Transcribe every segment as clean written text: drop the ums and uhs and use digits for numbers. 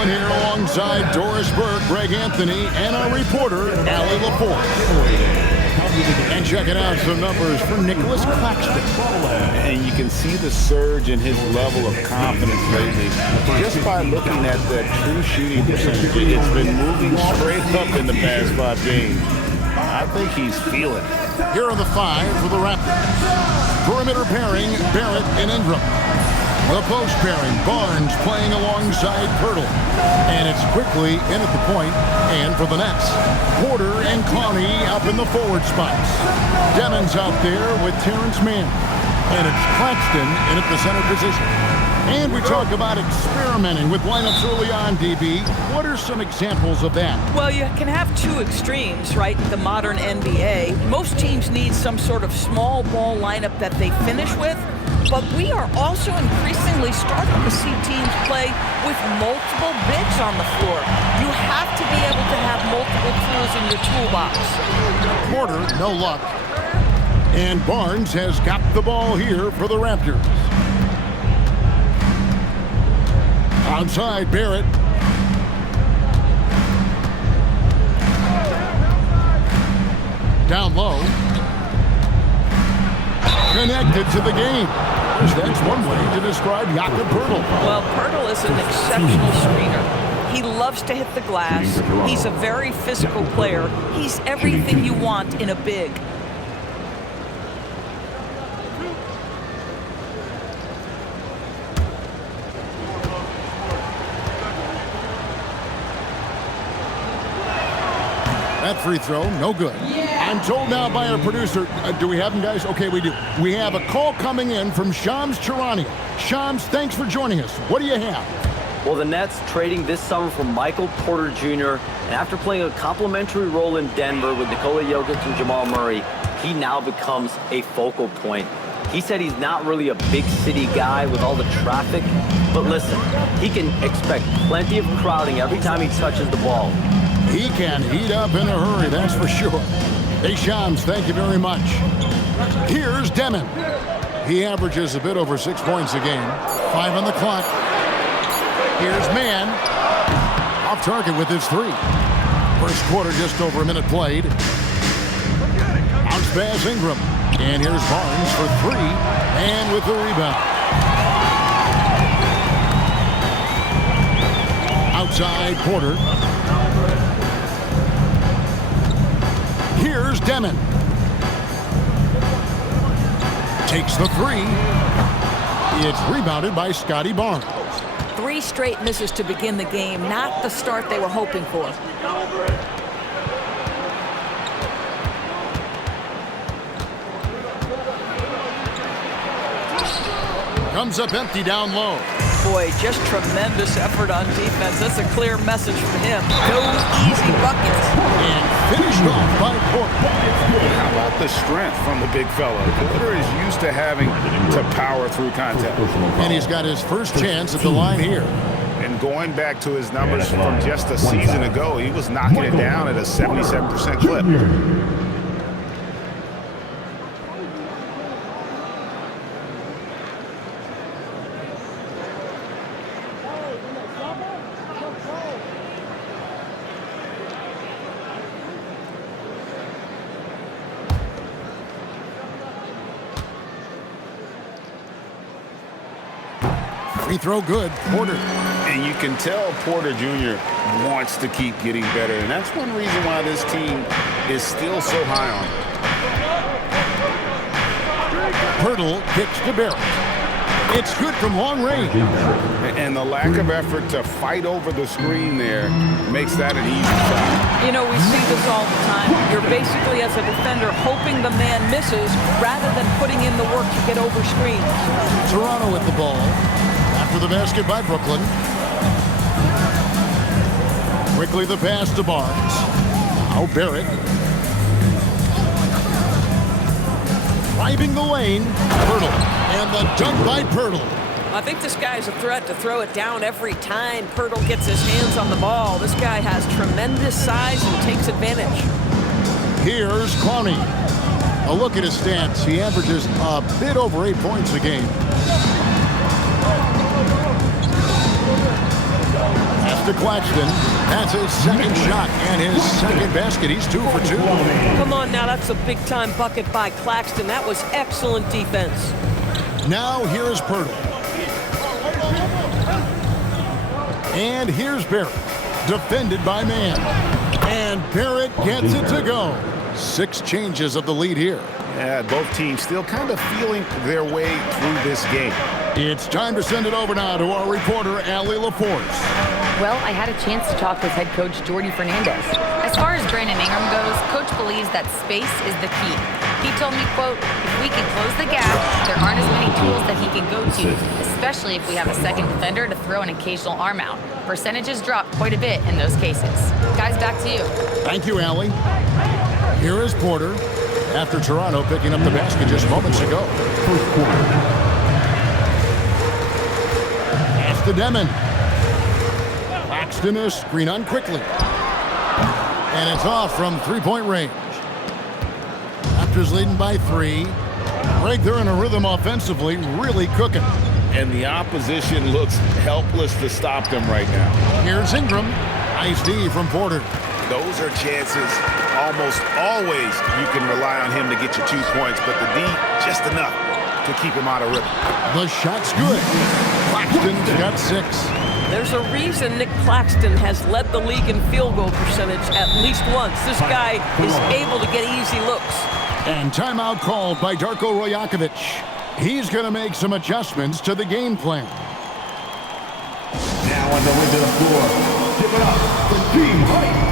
Allen here alongside Doris Burke, Greg Anthony, and our reporter, Allie LaForce. And checking out some numbers for Nicholas Claxton. And you can see the surge in his level of confidence lately. Just by looking at that true shooting percentage, it's been moving straight up in the past 5 games. I think he's feeling it. Here are the 5 for the Raptors. Perimeter pairing, Barrett and Ingram. The post pairing, Barnes playing alongside Pirtle. And it's quickly in at the point, and for the Nets, Porter and Clowney up in the forward spots. Demon's out there with Terrence Mann. And it's Claxton in at the center position. And we talk about experimenting with lineups early on, DB. What are some examples of that? Well, you can have 2 extremes, right? The modern NBA. Most teams need some sort of small ball lineup that they finish with. But we are also increasingly starting to see teams play with multiple bigs on the floor. You have to be able to have multiple tools in your toolbox. Porter, no luck. And Barnes has got the ball here for the Raptors. Outside, Barrett. Down low. Connected to the game. That's one way to describe Jakob Pirtle. Well, Pirtle is an exceptional screener. He loves to hit the glass. He's a very physical player. He's everything you want in a big. That free throw, no good. I'm told now by our producer, do we have him, guys? Okay, we do. We have a call coming in from Shams Charania. Shams, thanks for joining us. What do you have? Well, the Nets trading this summer for Michael Porter Jr., and after playing a complimentary role in Denver with Nikola Jokic and Jamal Murray, he now becomes a focal point. He said he's not really a big city guy with all the traffic, but listen, he can expect plenty of crowding every time he touches the ball. He can heat up in a hurry, that's for sure. Hey, Shams, thank you very much. Here's Demon. He averages a bit over 6 points a game. 5 on the clock. Here's Mann. Off target with his 3. First quarter, just over a minute played. Bounce pass Ingram. And here's Barnes for 3. And with the rebound. Outside, Porter. Here's Demon. Takes the 3. It's rebounded by Scotty Barnes. 3 straight misses to begin the game, not the start they were hoping for. Comes up empty down low. Boy, just tremendous effort on defense. That's a clear message from him. No easy buckets. And finished off by Porter. How about the strength from the big fella? Porter is used to having to power through contact. And he's got his first chance at the line here. And going back to his numbers from just a season ago, he was knocking it down at a 77% clip. Free throw good, Porter. And you can tell Porter Jr. wants to keep getting better. And that's one reason why this team is still so high on him. Pirtle kicks to Barrett. It's good from long range. And the lack of effort to fight over the screen there makes that an easy shot. You know, we see this all the time. You're basically, as a defender, hoping the man misses rather than putting in the work to get over screens. Toronto with the ball. After the basket by Brooklyn. Quickly the pass to Barnes. Now Barrett. Driving the lane. Pirtle. And the dunk by Pirtle. I think this guy's a threat to throw it down every time Pirtle gets his hands on the ball. This guy has tremendous size and takes advantage. Here's Clowney. A look at his stats. He averages a bit over 8 points a game. Pass to Claxton. That's his second shot and his second basket. He's 2 for 2. Come on now, that's a big-time bucket by Claxton. That was excellent defense. Now here's Pirtle. And here's Barrett, defended by Mann. And Barrett gets it to go. 6 changes of the lead here. Yeah, both teams still kind of feeling their way through this game. It's time to send it over now to our reporter, Allie LaForce. Well, I had a chance to talk with head coach Jordy Fernandez. As far as Brandon Ingram goes, coach believes that space is the key. He told me, quote, if we can close the gap, there aren't as many tools that he can go to, especially if we have a second defender to throw an occasional arm out. Percentages drop quite a bit in those cases. Guys, back to you. Thank you, Allie. Here is Porter after Toronto picking up the basket just moments ago. First quarter. Pass to Demon. Claxton is screen on quickly. And it's off from three-point range. Raptors leading by 3. Greg, they're in a rhythm offensively, really cooking. And the opposition looks helpless to stop them right now. Here's Ingram. Nice D from Porter. Those are chances almost always you can rely on him to get you 2 points, but the D just enough to keep him out of rhythm. The shot's good. Claxton's got 6. There's a reason Nick Claxton has led the league in field goal percentage at least once. This guy is able to get easy looks. And timeout called by Darko Rajakovic. He's going to make some adjustments to the game plan. Now on the way to the floor. Give it up for Team Hype.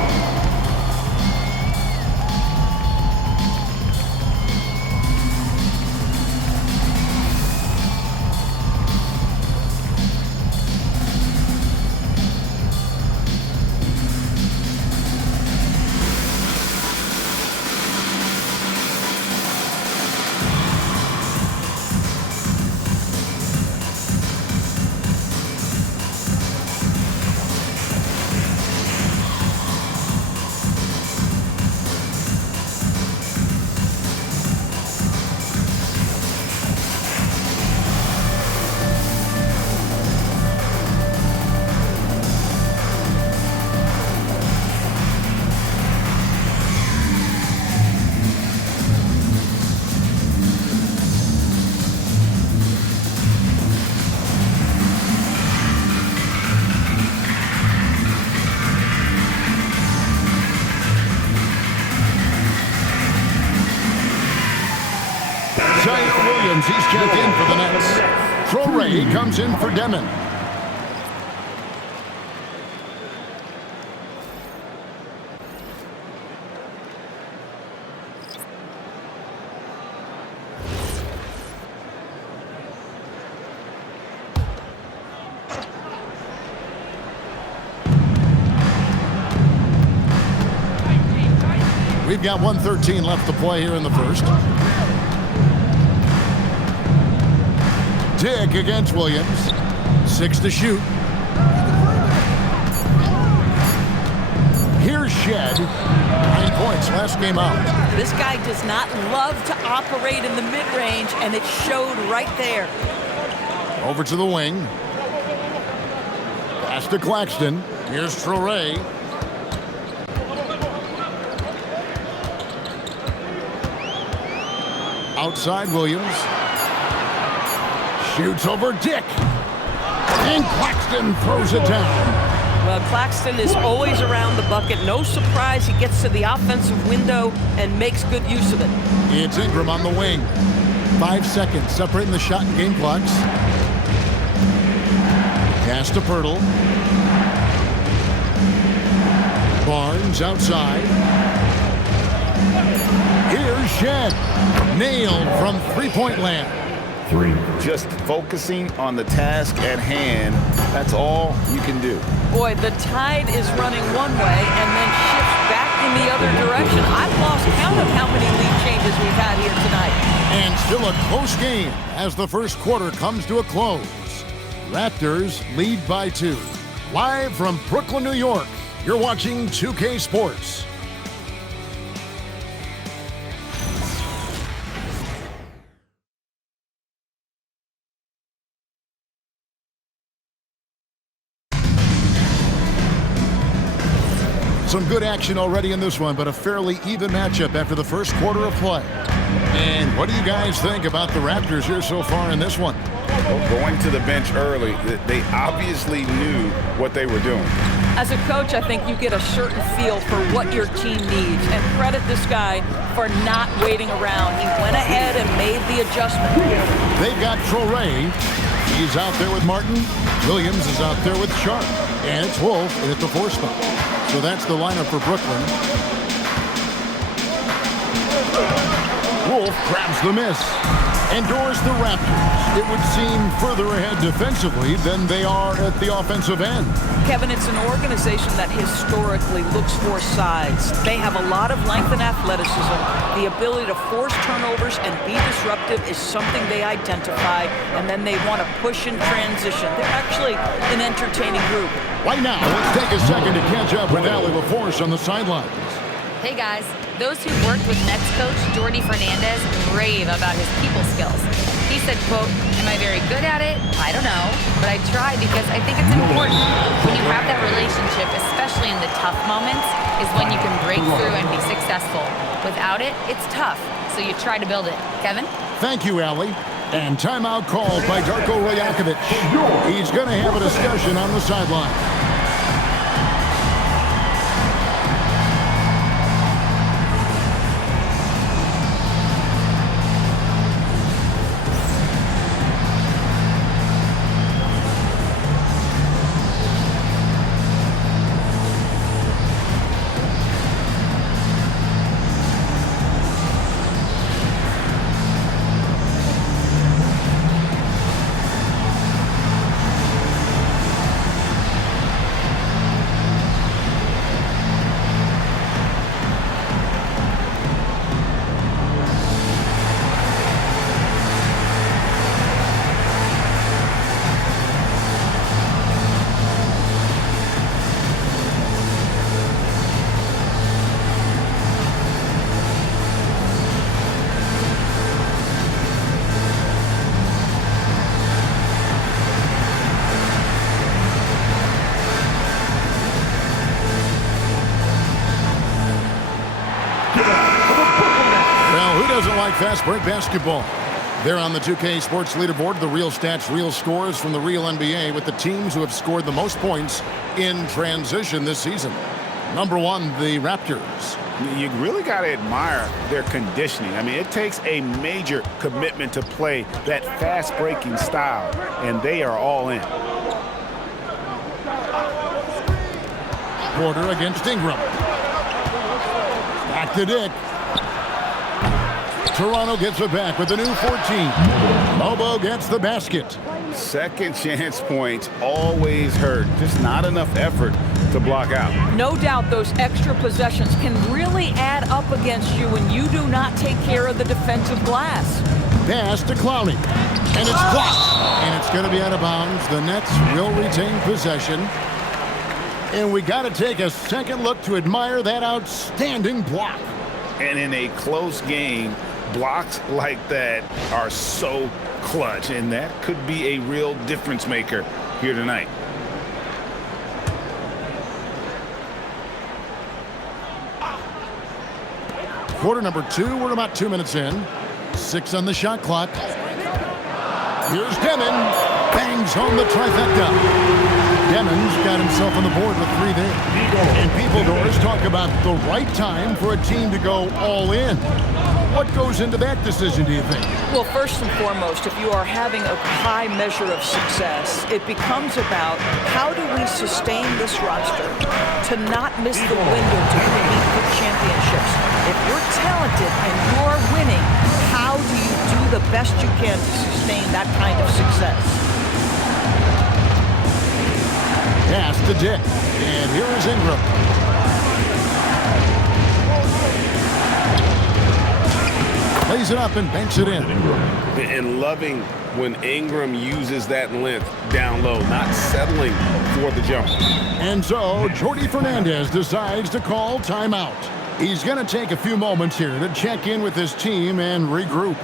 He's checked in for the Nets. Traore comes in for Demon. We've got 1:13 left to play here in the first. Dick against Williams. 6 to shoot. Here's Shed. 9 points last game out. This guy does not love to operate in the mid-range, and it showed right there. Over to the wing. Pass to Claxton. Here's Traore. Outside Williams. Shoots over Dick. And Claxton throws it down. Well, Claxton is always around the bucket. No surprise he gets to the offensive window and makes good use of it. It's Ingram on the wing. 5 seconds separating the shot and game clocks. Pass to Pirtle. Barnes outside. Here's Shed. Nailed from three-point land. 3. Just focusing on the task at hand, that's all you can do. Boy, the tide is running one way and then shifts back in the other direction. I've lost count of how many lead changes we've had here tonight. And still a close game as the first quarter comes to a close. Raptors lead by 2. Live from Brooklyn, New York, you're watching 2K Sports. Some good action already in this one, but a fairly even matchup after the first quarter of play. And what do you guys think about the Raptors here so far in this one? Well, going to the bench early, they obviously knew what they were doing. As a coach, I think you get a certain feel for what your team needs, and credit this guy for not waiting around. He went ahead and made the adjustment. They've got Traoré. He's out there with Martin. Williams is out there with Sharp. And it's Wolf in at the 4 spot. So that's the lineup for Brooklyn. Wolf grabs the miss. Endures the Raptors. It would seem further ahead defensively than they are at the offensive end. Kevin, it's an organization that historically looks for size. They have a lot of length and athleticism. The ability to force turnovers and be disruptive is something they identify, and then they want to push in transition. They're actually an entertaining group. Right now, let's take a second to catch up with Allie LaForce on the sidelines. Hey guys, those who worked with Nets coach Jordi Fernandez rave about his people skills. He said, quote, "Am I very good at it? I don't know, but I try because I think it's important. When you have that relationship, especially in the tough moments, is when you can break through and be successful. Without it, it's tough, so you try to build it." Kevin? Thank you, Allie. And timeout called by Darko Rajakovic. He's going to have a discussion on the sideline. Fast break basketball. They're on the 2K Sports leaderboard, the real stats, real scores from the real NBA with the teams who have scored the most points in transition this season. Number 1, the Raptors. You really got to admire their conditioning. I mean, it takes a major commitment to play that fast-breaking style, and they are all in. Porter against Ingram. Back to Dick. Toronto gets it back with the new 14. Mobo gets the basket. Second chance points always hurt. Just not enough effort to block out. No doubt those extra possessions can really add up against you when you do not take care of the defensive glass. Pass to Clowney. And it's blocked. And it's going to be out of bounds. The Nets will retain possession. And we got to take a second look to admire that outstanding block. And in a close game, blocks like that are so clutch, and that could be a real difference maker here tonight. Quarter number 2, we're about 2 minutes in. 6 on the shot clock. Here's Demon. Bangs home the trifecta. Demon's got himself on the board with 3 there. And people, Doris, talk about the right time for a team to go all in. What goes into that decision, do you think? Well, first and foremost, if you are having a high measure of success, it becomes about how do we sustain this roster to not miss the window to compete for championships. If you're talented and you're winning, how do you do the best you can to sustain that kind of success? Pass to Dick. And here is Ingram. Plays it up and banks it in. And loving when Ingram uses that length down low, not settling for the jump. And so Jordi Fernandez decides to call timeout. He's going to take a few moments here to check in with his team and regroup.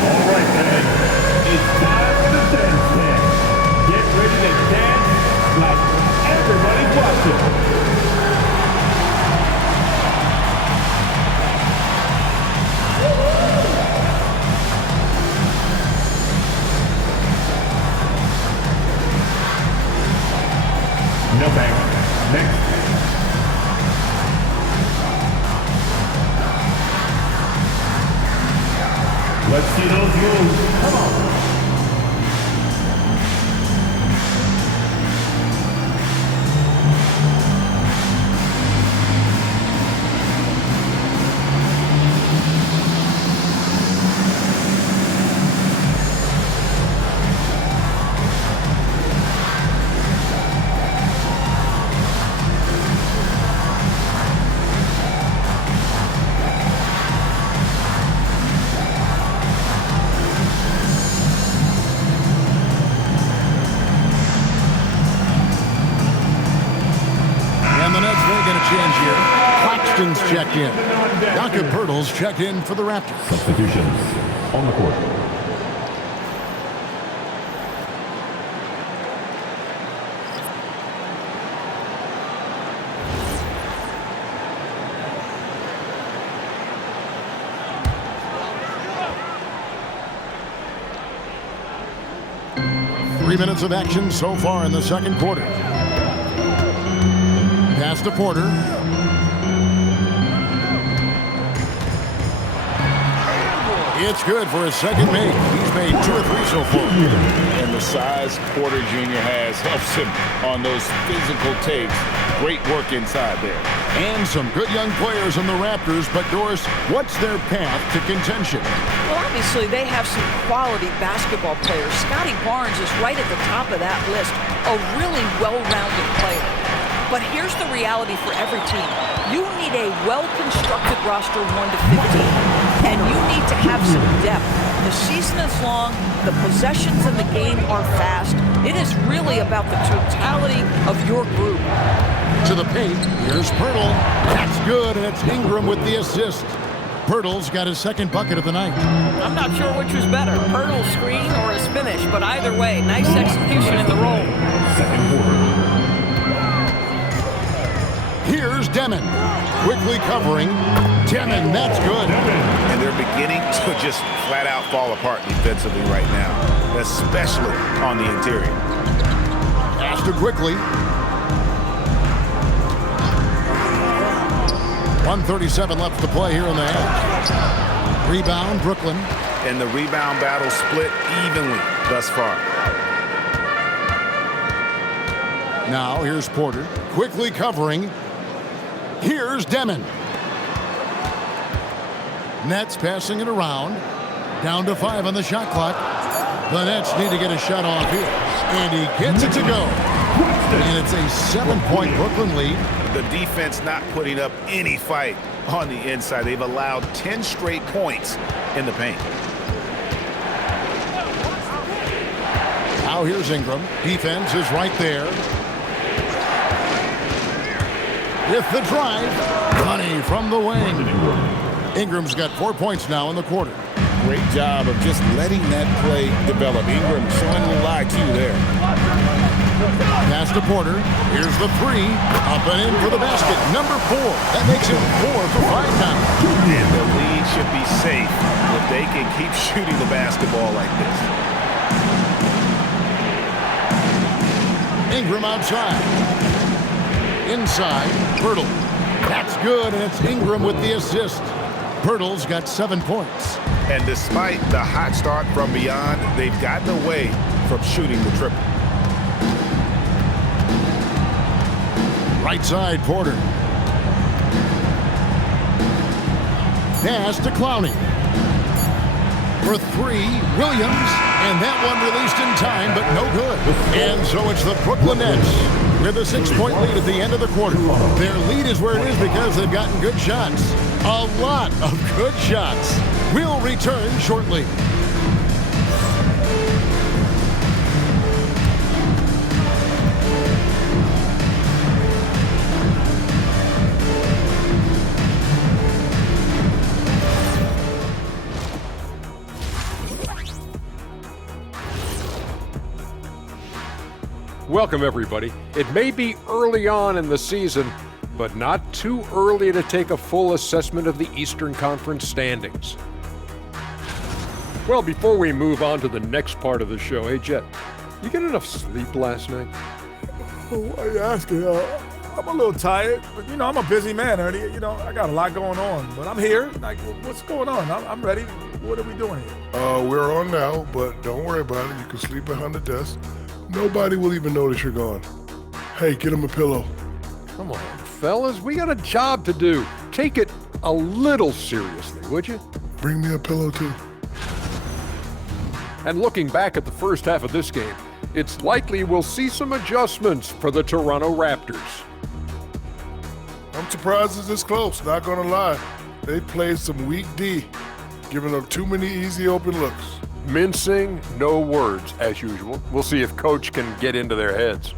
All right, man. It's time for the dance. Get ready to dance like mailbag. Next. Let's see those moves. Come on. 'Pirtles checked in for the Raptors. Substitutions on the court. Three minutes of action so far in the second quarter. Pass to Porter. It's good for his second make. He's made 2 or 3 so far. And the size Porter Jr. has helps him on those physical takes. Great work inside there. And some good young players in the Raptors. But, Doris, what's their path to contention? Well, obviously, they have some quality basketball players. Scotty Barnes is right at the top of that list. A really well-rounded player. But here's the reality for every team. You need a well-constructed roster 1 to 15. And you need to have some depth. The season is long. The possessions in the game are fast. It is really about the totality of your group. To the paint. Here's Pirtle. That's good, and it's Ingram with the assist. Pirtle's got his second bucket of the night. I'm not sure which was better, Pirtle's screen or his finish, but either way, nice execution in the roll. Second quarter. Here's Demon. Quickly covering. Demon, that's good. And they're beginning to just flat out fall apart defensively right now, especially on the interior. Pass to Quickly. 1:37 left to play here in the half. Rebound, Brooklyn. And the rebound battle split evenly thus far. Now here's Porter. Quickly covering. Here's Demon. Nets passing it around. Down to 5 on the shot clock. The Nets need to get a shot off here. And he gets it to go. And it's a 7-point Brooklyn lead. The defense not putting up any fight on the inside. They've allowed 10 straight points in the paint. Now here's Ingram. Defense is right there. With the drive. Money from the wing. Ingram's got 4 points now in the quarter. Great job of just letting that play develop. Ingram showing a little IQ there. Pass to Porter. Here's the 3. Up and in for the basket. Number 4. That makes it 4 for 5 now. The lead should be safe if they can keep shooting the basketball like this. Ingram outside. Inside. Pirtle. That's good, and it's Ingram with the assist. Pirtle's got 7 points. And despite the hot start from beyond, they've gotten away from shooting the triple. Right side, Porter. Pass to Clowney. For 3, Williams. And that one released in time, but no good. And so it's the Brooklyn Nets with a 6-point lead at the end of the quarter. Their lead is where it is because they've gotten good shots. A lot of good shots. We'll return shortly. Welcome, everybody. It may be early on in the season, but not too early to take a full assessment of the Eastern Conference standings. Well, before we move on to the next part of the show, hey, Jet, you get enough sleep last night? Why are you asking? I'm a little tired, but I'm a busy man, Ernie. I got a lot going on, but I'm here. Like, what's going on? I'm ready. What are we doing here? We're on now, but don't worry about it. You can sleep behind the desk. Nobody will even notice you're gone. Hey, get him a pillow. Come on, fellas, we got a job to do. Take it a little seriously, would you? Bring me a pillow, too. And looking back at the first half of this game, it's likely we'll see some adjustments for the Toronto Raptors. I'm surprised it's this close, not gonna lie. They played some weak D, giving up too many easy open looks. Mincing, no words, as usual. We'll see if Coach can get into their heads.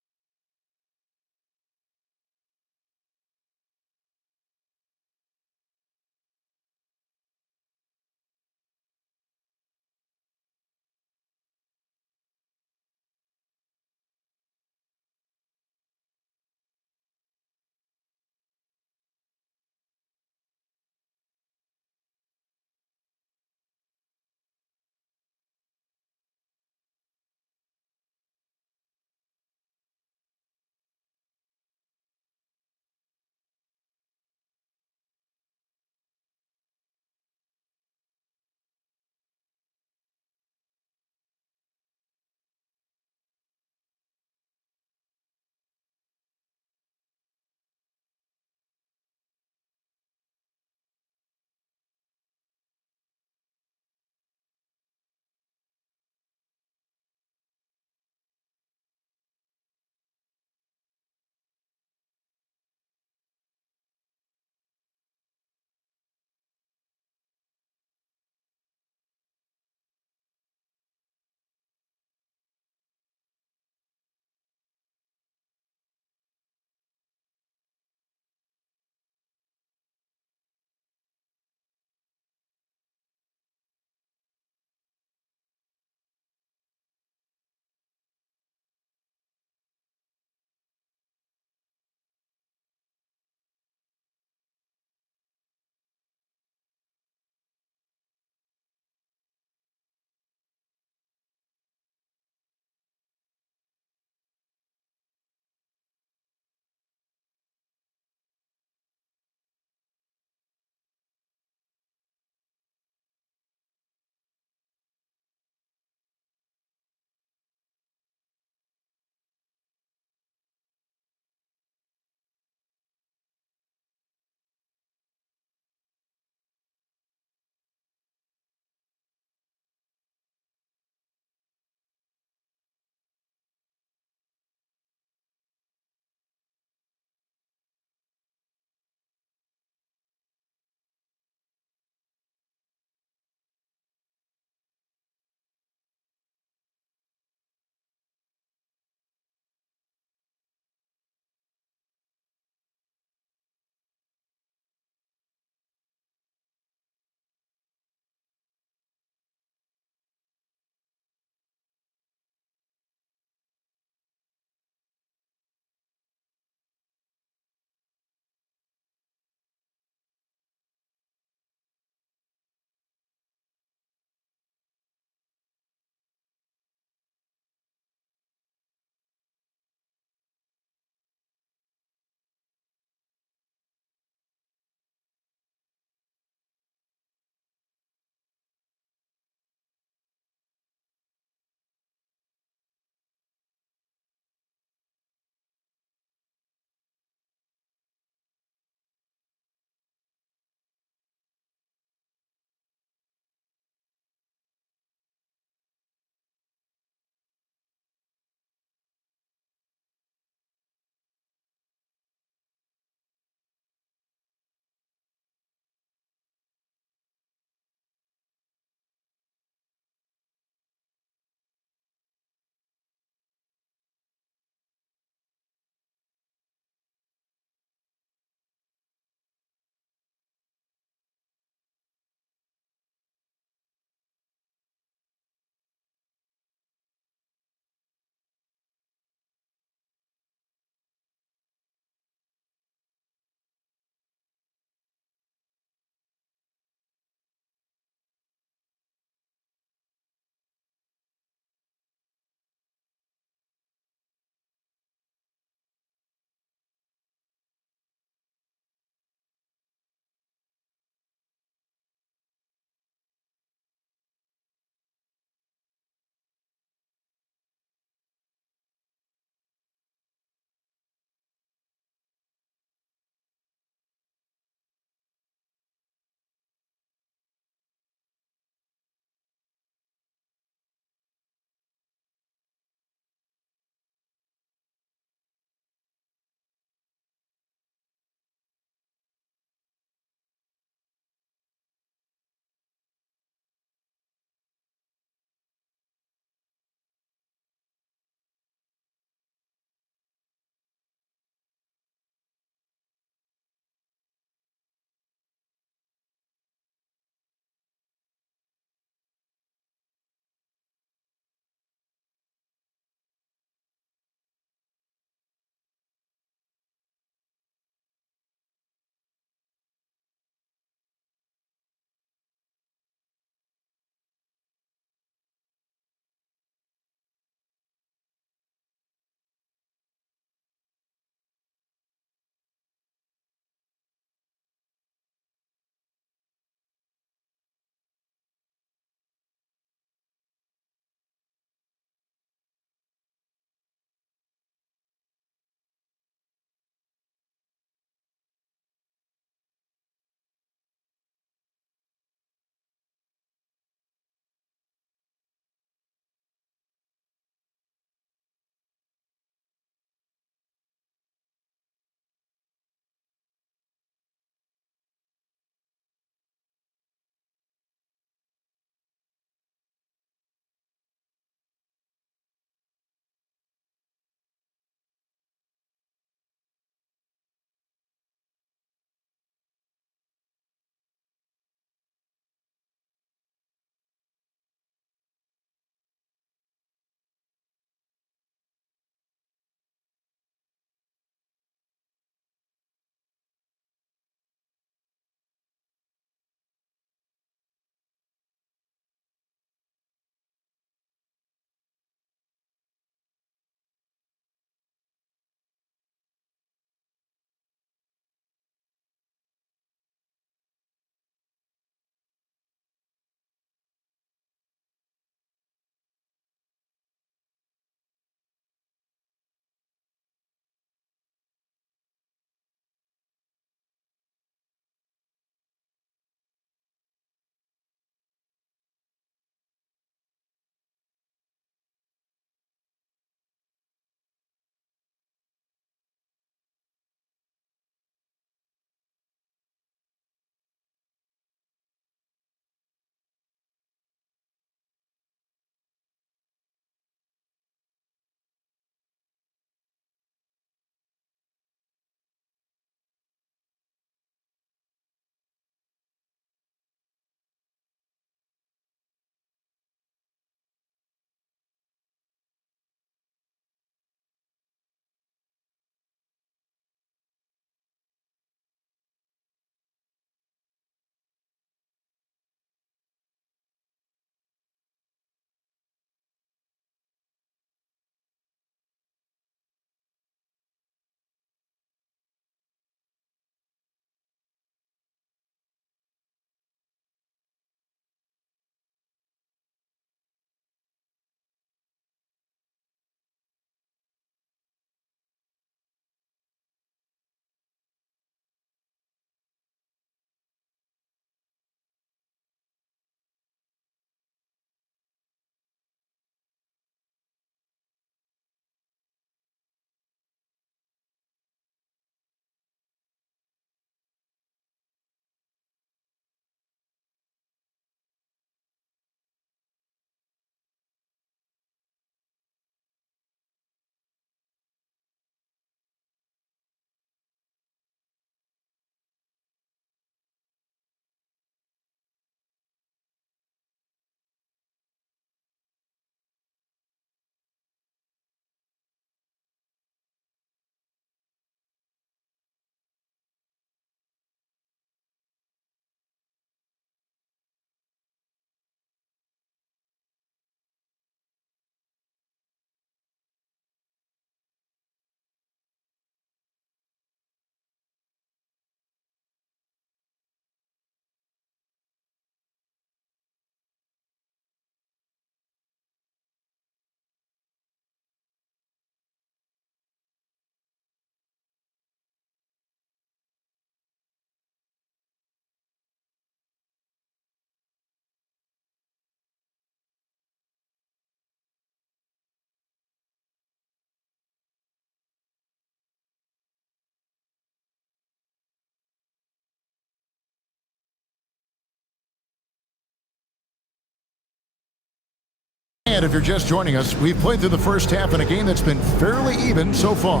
And if you're just joining us, we've played through the first half in a game that's been fairly even so far.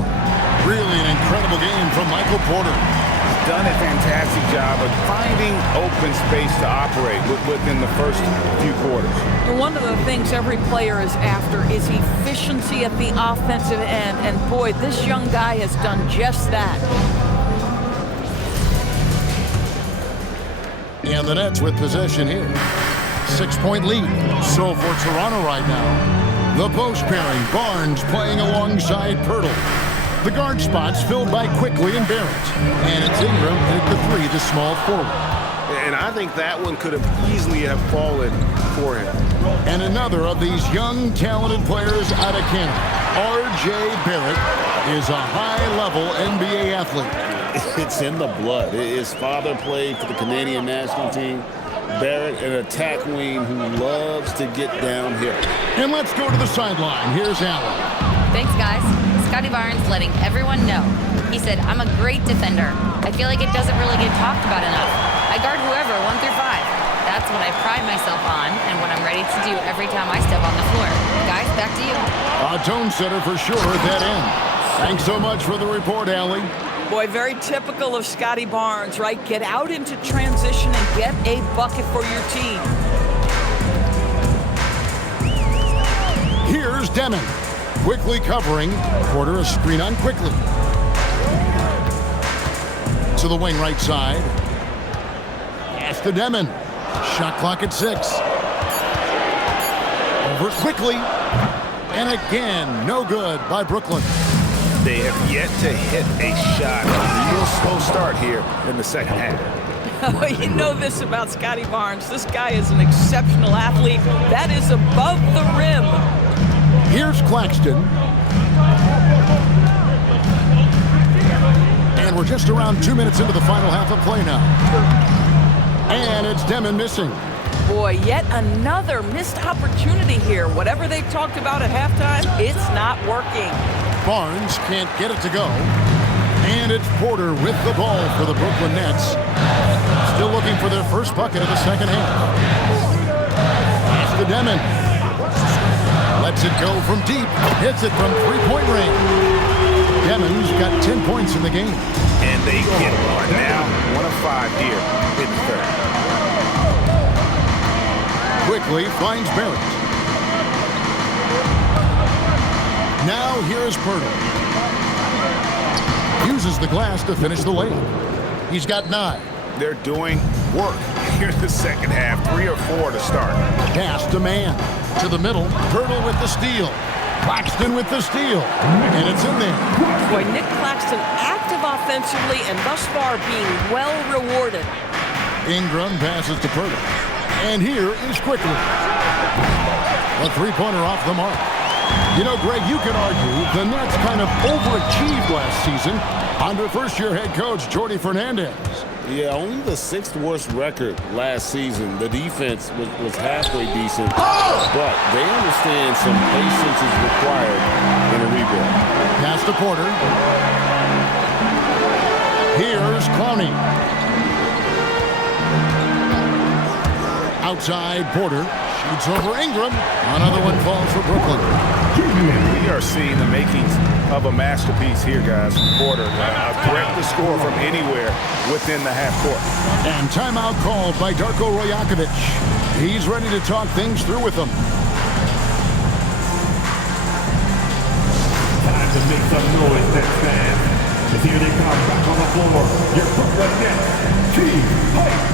Really an incredible game from Michael Porter. Done a fantastic job of finding open space to operate within the first few quarters. One of the things every player is after is efficiency at the offensive end, and boy, this young guy has done just that. And the Nets with possession here. 6-point lead. So for Toronto right now, the post pairing, Barnes playing alongside Pirtle. The guard spots filled by Quickly and Barrett. And it's Ingram at the three, the small forward. And I think that one could have easily have fallen for him. And another of these young, talented players out of Canada, R.J. Barrett, is a high-level NBA athlete. It's in the blood. His father played for the Canadian national team. Barrett, an attack wing who loves to get downhill. And let's go to the sideline. Here's Allen. Thanks, guys. Scotty Barnes letting everyone know. He said, I'm a great defender. I feel like it doesn't really get talked about enough. I guard whoever, 1 through 5. That's what I pride myself on and what I'm ready to do every time I step on the floor. Guys, back to you. A tone setter for sure at that end. Thanks so much for the report, Allie. Boy, very typical of Scotty Barnes, right? Get out into transition and get a bucket for your team. Here's Demon. Quickly covering. Porter a screen on Quickly. To the wing right side. Pass to Demon. Shot clock at 6. Over Quickly. And again, no good by Brooklyn. They have yet to hit a shot. A real slow start here in the second half. You know this about Scotty Barnes. This guy is an exceptional athlete. That is above the rim. Here's Claxton. And we're just around 2 minutes into the final half of play now. And it's Demon missing. Boy, yet another missed opportunity here. Whatever they talked about at halftime, it's not working. Barnes can't get it to go. And it's Porter with the ball for the Brooklyn Nets. Still looking for their first bucket of the second half. Pass to Demon. Lets it go from deep. Hits it from three-point range. Demon's got 10 points in the game. And they get one now. 1 of 5 here in the third. Quickly finds Barrett. Now here's Pirtle. Uses the glass to finish the layup. He's got 9. They're doing work here in the second half. 3 or 4 to start. Pass to man. To the middle. Pirtle with the steal. Claxton with the steal. And it's in there. Boy, Nick Claxton active offensively and thus far being well rewarded. Ingram passes to Pirtle. And here is Quickly. A three-pointer off the mark. You know, Greg, you could argue the Nets kind of overachieved last season under first-year head coach Jordy Fernandez. Yeah, only the 6th worst record last season. The defense was halfway decent, but they understand some patience is required in a rebuild. Pass to Porter. Here's Clowney. Outside Porter. Shoots over Ingram. Another one falls for Brooklyn. We are seeing the makings of a masterpiece here, guys. Porter, a threat to score from anywhere within the half court. And timeout called by Darko Rajakovic. He's ready to talk things through with them. Time to make some noise, Nets fans. As here they come back on the floor. Your Brooklyn Nets team fight.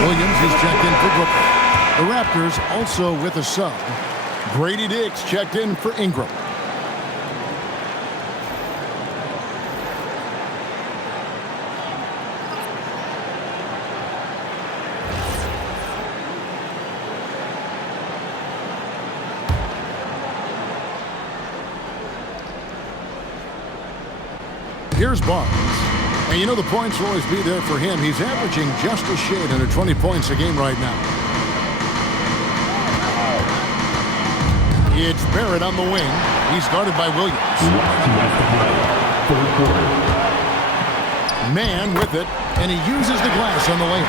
Williams is checked in for Brooklyn. The Raptors also with a sub. Grady Dix checked in for Ingram. Here's Barnes. And you know the points will always be there for him. He's averaging just a shade under 20 points a game right now. It's Barrett on the wing. He's guarded by Williams. Man with it, and he uses the glass on the lane.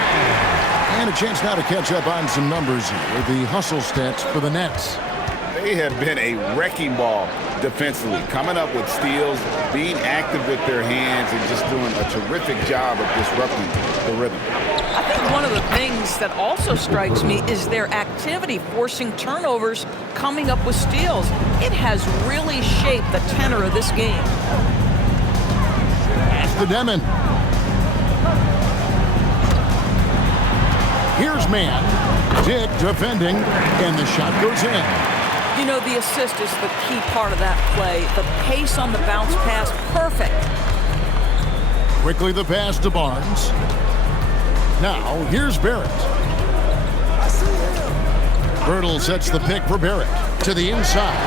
And a chance now to catch up on some numbers here. The hustle stats for the Nets. They have been a wrecking ball defensively, coming up with steals, being active with their hands, and just doing a terrific job of disrupting the rhythm. I think one of the things that also strikes me is their activity, forcing turnovers, coming up with steals. It has really shaped the tenor of this game. That's the Demon. Here's man. Dick defending, and the shot goes in. You know, the assist is the key part of that play. The pace on the bounce pass, perfect. Quickly the pass to Barnes. Now, here's Barrett. Birtle sets the pick for Barrett. To the inside.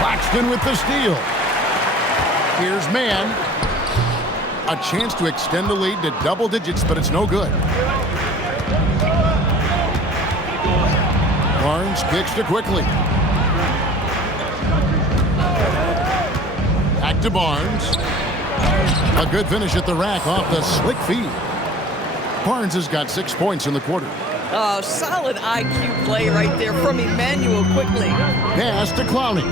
Claxton with the steal. Here's man. A chance to extend the lead to double digits, but it's no good. Barnes kicks to Quickly. Back to Barnes. A good finish at the rack off the slick feed. Barnes has got 6 points in the quarter. Oh, solid IQ play right there from Emmanuel Quickly. Pass to Clowney.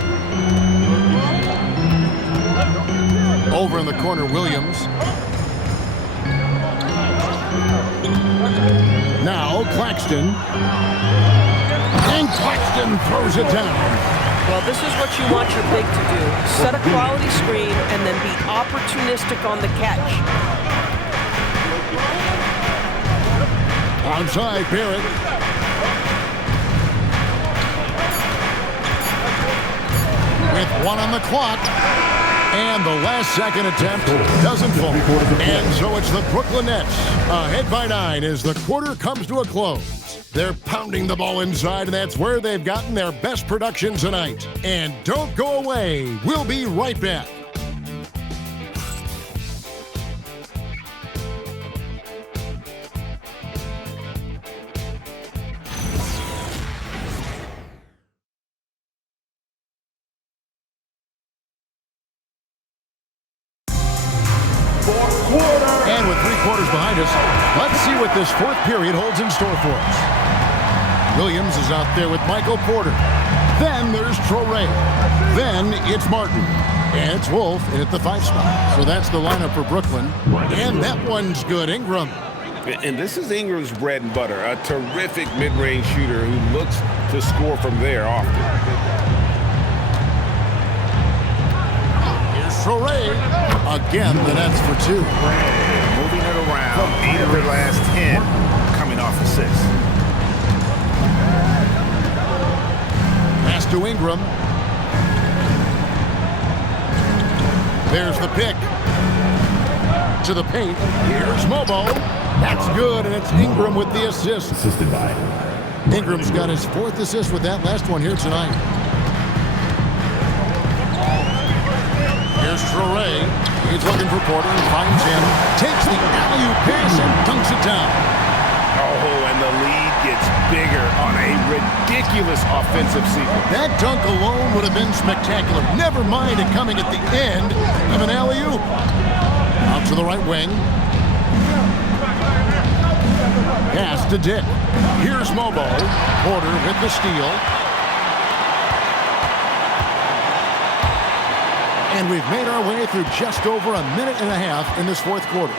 Over in the corner, Williams. Now Claxton. And Claxton throws it down. Well, this is what you want your big to do. Set a quality screen and then be opportunistic on the catch. Onside, Barrett. With 1 on the clock. And the last second attempt doesn't fall. And so it's the Brooklyn Nets ahead by 9 as the quarter comes to a close. They're pounding the ball inside, and that's where they've gotten their best production tonight. And don't go away. We'll be right back. And with 3 quarters behind us, let's see what this fourth period holds in store for us. Williams is out there with Michael Porter. Then there's Traore. Then it's Martin. And it's Wolf in at the 5 spot. So that's the lineup for Brooklyn. And that one's good. Ingram. And this is Ingram's bread and butter, a terrific mid-range shooter who looks to score from there often. Here's Traore. Again, the Nets for 2. Moving it around, 8 of their last 10 coming off assists. Pass to Ingram. There's the pick. To the paint. Here's Mobo. That's good, and it's Ingram with the assist. Assisted by Ingram's got his 4th assist with that last one here tonight. Here's Traore. He's looking for Porter and finds him. Takes the alley-oop pass and dunks it down. Oh, and the lead gets bigger on a ridiculous offensive sequence. That dunk alone would have been spectacular. Never mind it coming at the end of an alley-oop. Out to the right wing. Pass to Dick. Here's Mobo. Porter with the steal. And we've made our way through just over a minute and a half in this fourth quarter.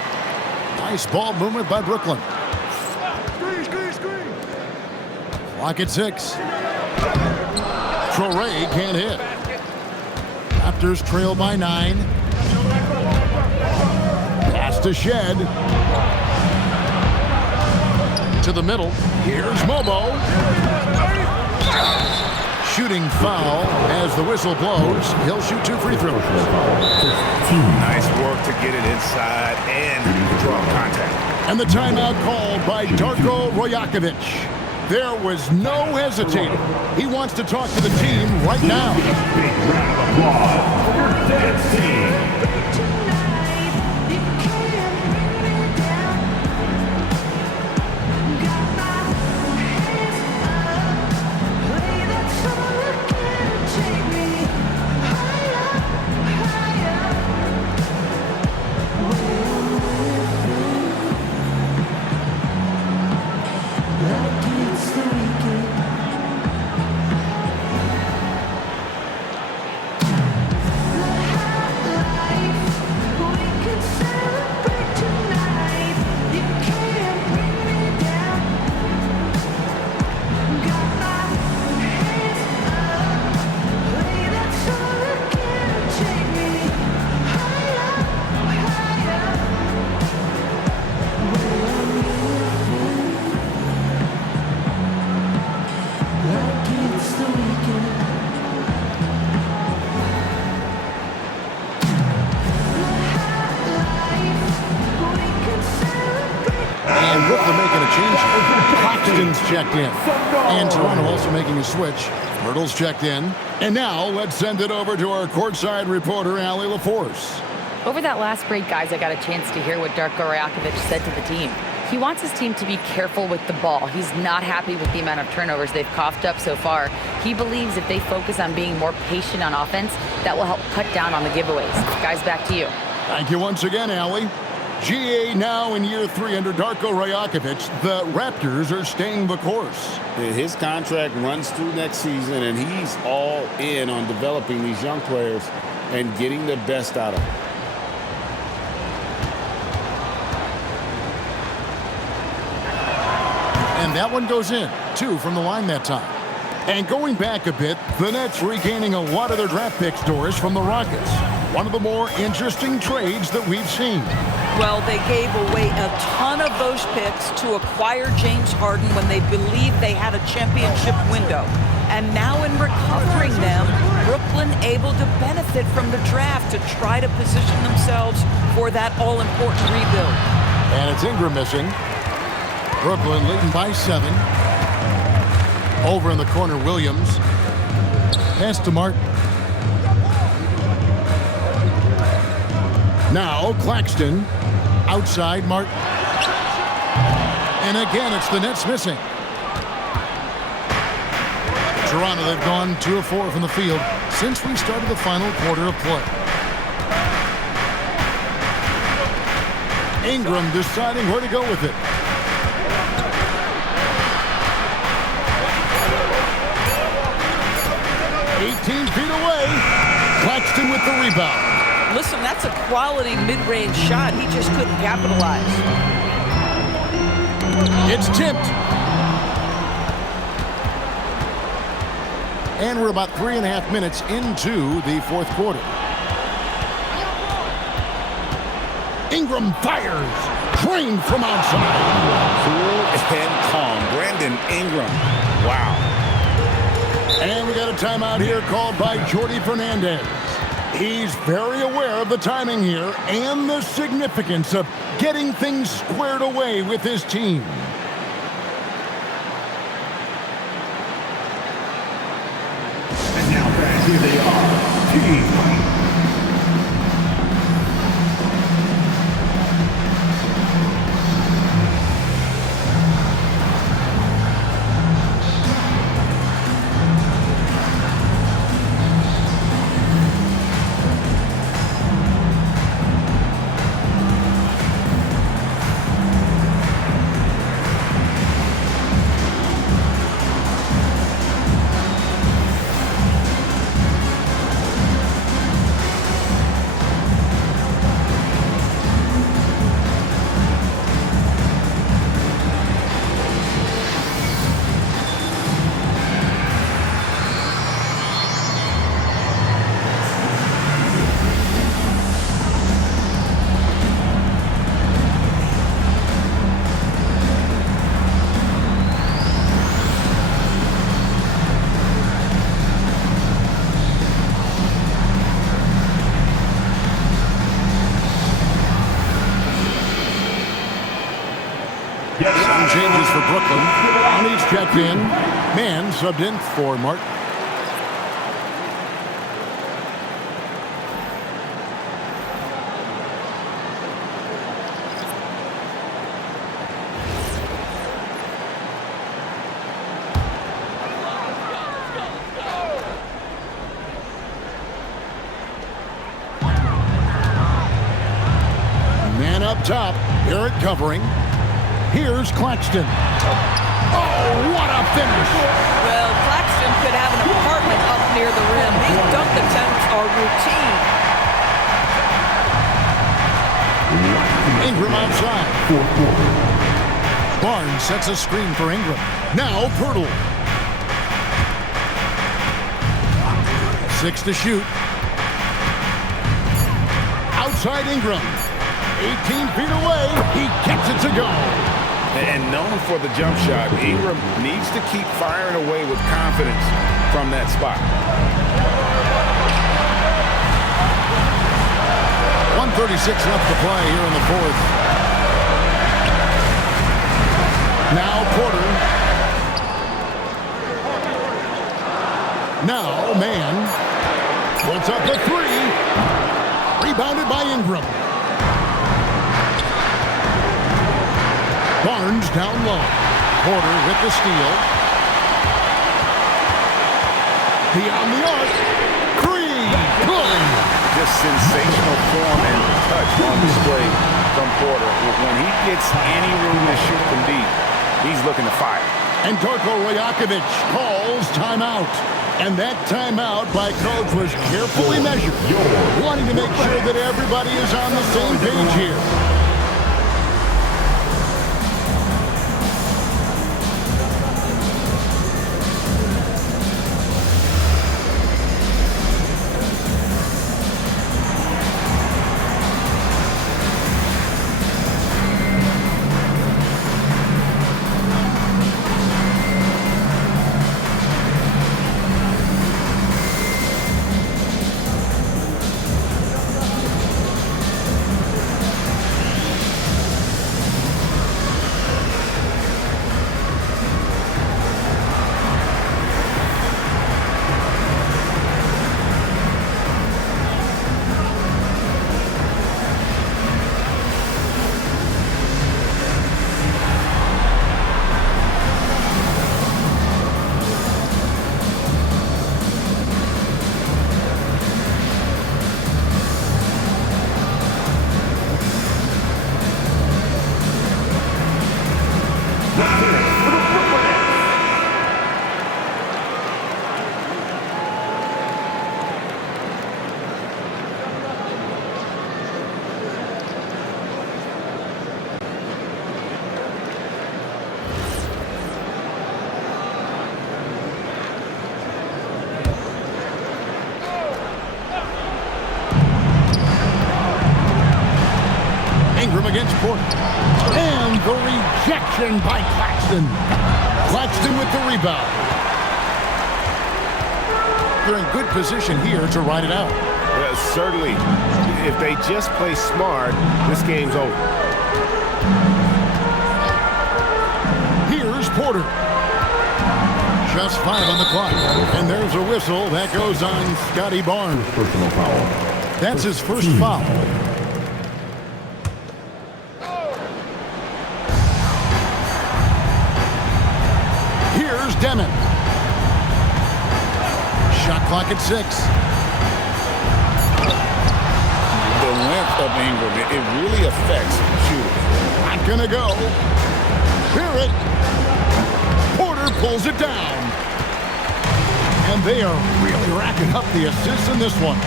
Nice ball movement by Brooklyn. Clock at 6. Traore can't hit. Raptors trail by 9. Pass to Shed. to the middle. Here's Mobo. Shooting foul as the whistle blows. He'll shoot 2 free throws. Nice work to get it inside and draw contact. And the timeout called by Darko Rajakovic. There was no hesitating. He wants to talk to the team right now. Big round of applause for your dance team. And Brooklyn making a change. Claxton's checked in. And Toronto also making a switch. Myrtle's checked in. And now let's send it over to our courtside reporter, Allie LaForce. Over that last break, guys, I got a chance to hear what Darko Rajakovic said to the team. He wants his team to be careful with the ball. He's not happy with the amount of turnovers they've coughed up so far. He believes if they focus on being more patient on offense, that will help cut down on the giveaways. Guys, back to you. Thank you once again, Allie. GA now in year 3 under Darko Rajakovic. The Raptors are staying the course. His contract runs through next season, and he's all in on developing these young players and getting the best out of them. And that one goes in. 2 from the line that time. And going back a bit, the Nets regaining a lot of their draft picks, Doris, from the Rockets. One of the more interesting trades that we've seen. Well, they gave away a ton of those picks to acquire James Harden when they believed they had a championship window. And now in recovering them, Brooklyn able to benefit from the draft to try to position themselves for that all-important rebuild. And it's Ingram missing. Brooklyn leading by 7. Over in the corner, Williams. Pass to Martin. Now Claxton. Outside, Martin. And again, it's the Nets missing. Toronto, they've gone 2 of 4 from the field since we started the final quarter of play. Ingram deciding where to go with it. Feet away. Claxton with the rebound. Listen, that's a quality mid-range shot. He just couldn't capitalize. It's tipped. And we're about 3.5 minutes into the 4th quarter. Ingram fires. Drained from outside. Cool and calm. Brandon Ingram. Wow. And we got a timeout here called by Jordy Fernandez. He's very aware of the timing here and the significance of getting things squared away with his team. And now, fans, here they are. Team. changes for Brooklyn. Money's checked in. Man subbed in for Martin. Man up top. Barrett covering. Here's Claxton. Oh, what a finish! Well, Claxton could have an apartment up near the rim. These dunk attempts are routine. Ingram outside. Barnes sets a screen for Ingram. Now Pirtle. 6 to shoot. Outside Ingram. 18 feet away. He gets it to go. And known for the jump shot, Ingram needs to keep firing away with confidence from that spot. 1:36 left to play here in the fourth. Now Porter. Now Man. Puts up a three. Rebounded by Ingram. Barnes down low. Porter with the steal. Beyond the arc. Green. Boom. Just sensational form and touch on display from Porter. When he gets any room to shoot from deep, he's looking to fire. And Darko Rajakovic calls timeout. And that timeout by coach was carefully measured, wanting to make sure that everybody is on the same page here. Against Porter. And the rejection by Claxton. Claxton with the rebound. They're in good position here to ride it out. Certainly, if they just play smart, this game's over. Here's Porter. Just 5 on the clock. And there's a whistle that goes on Scotty Barnes. Personal foul. That's his first foul. Demon. Shot clock at 6. The length of Ingram, it really affects shooters. Not gonna go. Barrett. Porter pulls it down. And they are really racking up the assists in this one.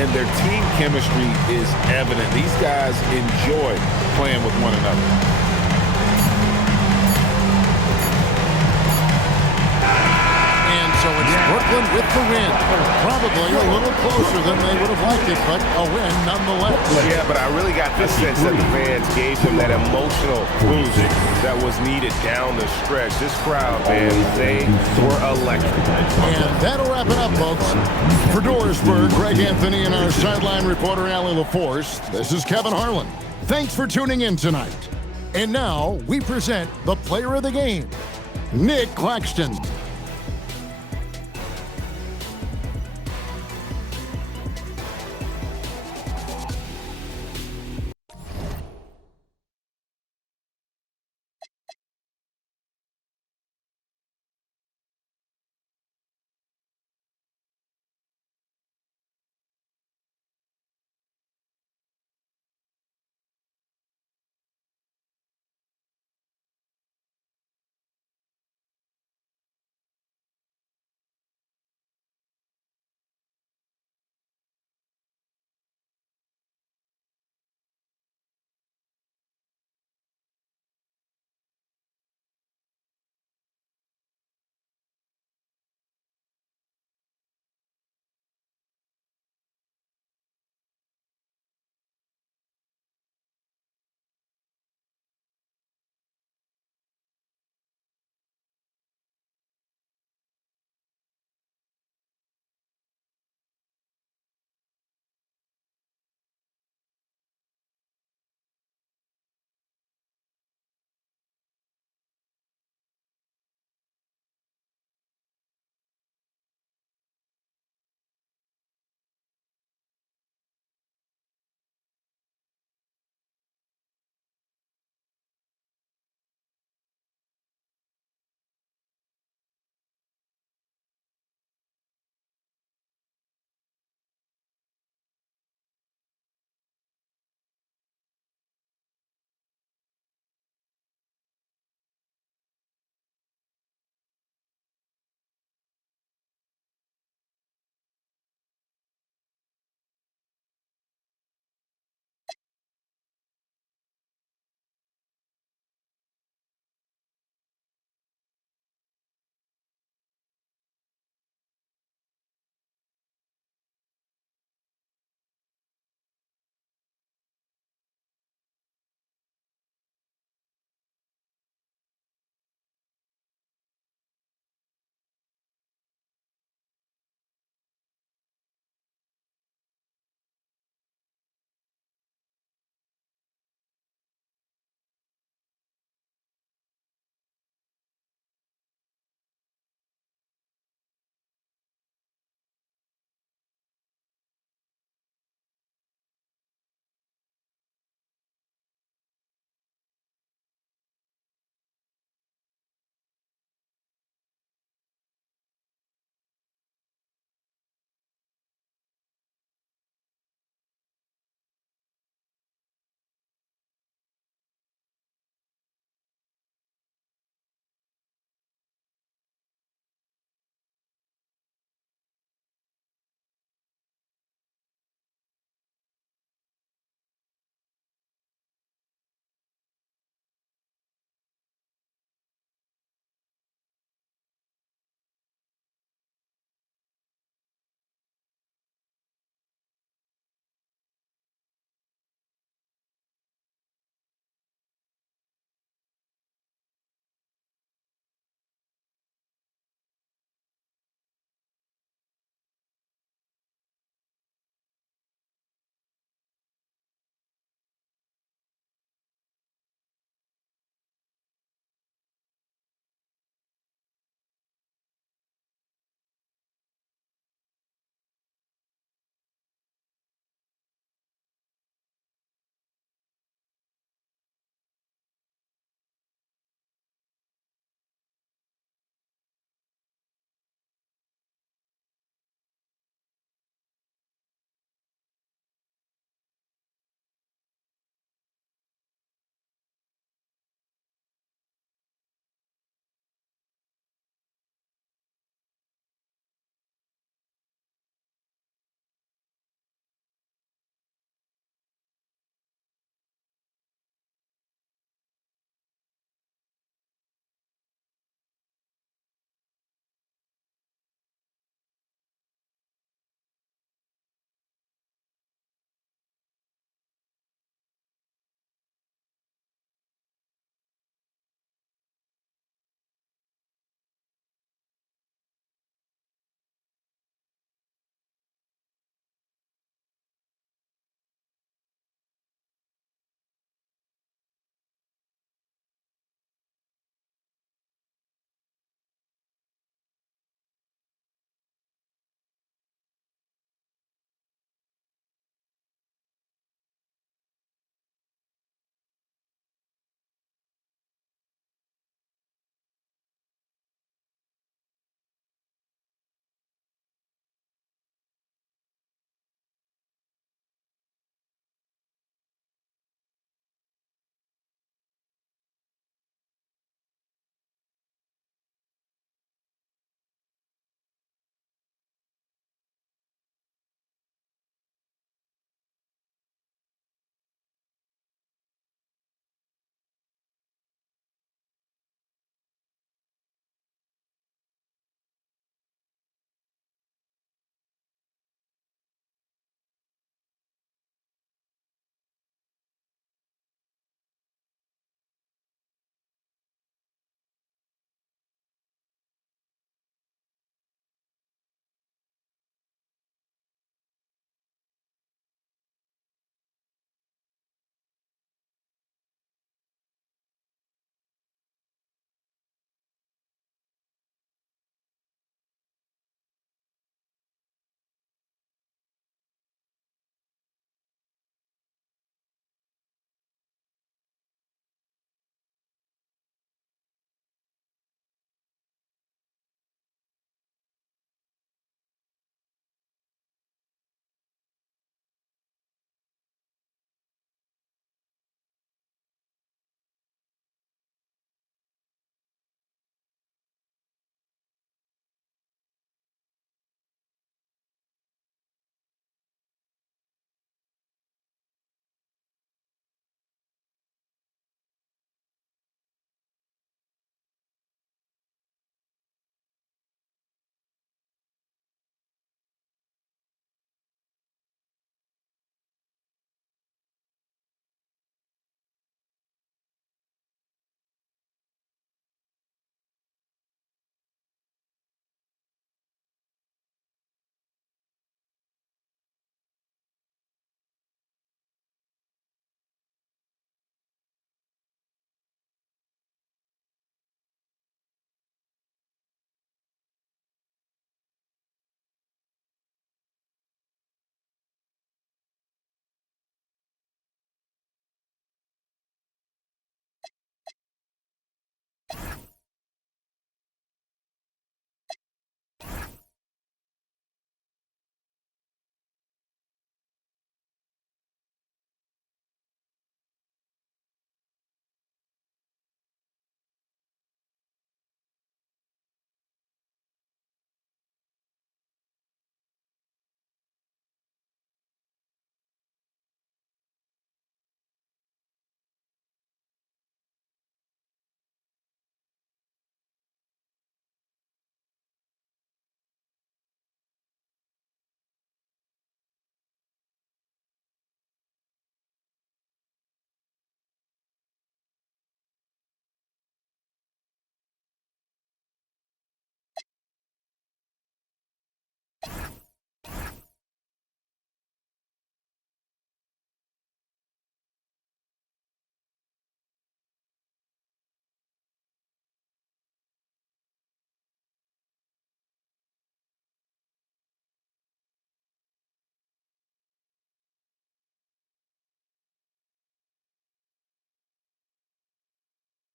And their team chemistry is evident. These guys enjoy playing with one another. So it's Brooklyn with the win. Probably a little closer than they would have liked it, but a win nonetheless. Yeah, but I really got the sense that the fans gave them that emotional boost that was needed down the stretch. This crowd, man, they were electric. And that'll wrap it up, folks. For Dorisburg, Greg Anthony and our sideline reporter, Allie LaForce, this is Kevin Harlan. Thanks for tuning in tonight. And now we present the player of the game, Nick Claxton.